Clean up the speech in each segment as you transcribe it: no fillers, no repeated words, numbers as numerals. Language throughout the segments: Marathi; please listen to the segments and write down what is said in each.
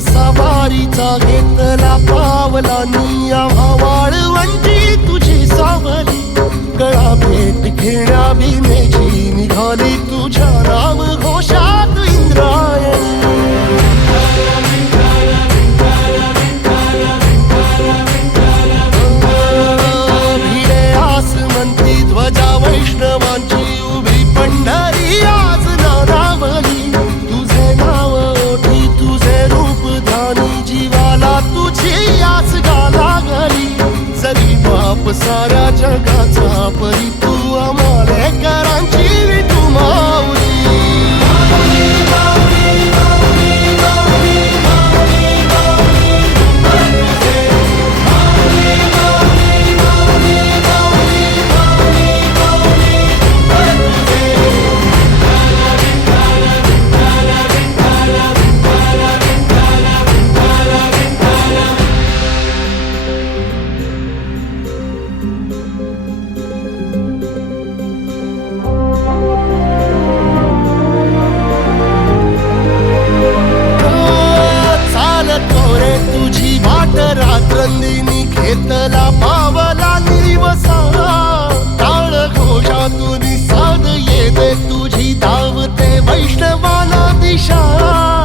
सवारीचा घेतला पावलांनी आम्हा वाळवंटी तुझी सावली गळा भेट घेण्या भीमेची निघाली तुझ्या राम घोषात इंद्रायणी भिडे आसमंती ध्वजा वैष्णवांची उभी पंढरी आज नारावली तुझे नाव ओठी तुझे रूप ध्यानी जीवाला तुझी आस गा लागली जरी बाप साऱ्या जगाचा परी तू आमालेकरांची विठू माऊली रात्रंदिनी घेतला पावला निवसा टाळ घोषातून साध येते तुझी धावते वैष्णवाला दिशा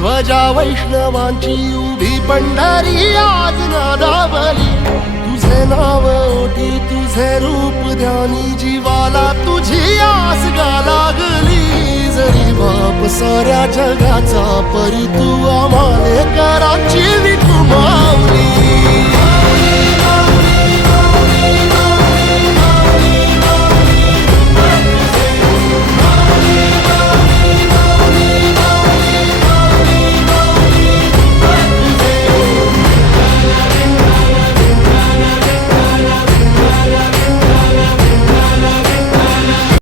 ध्वजा वैष्णवांची उभी पंढरी आज नादावली तुझे नाव ओठी तुझे रूप ध्यानी जीवाला तुझी आस गा लागली जरी बाप साऱ्या जगाचा परी तू आम्हालेकर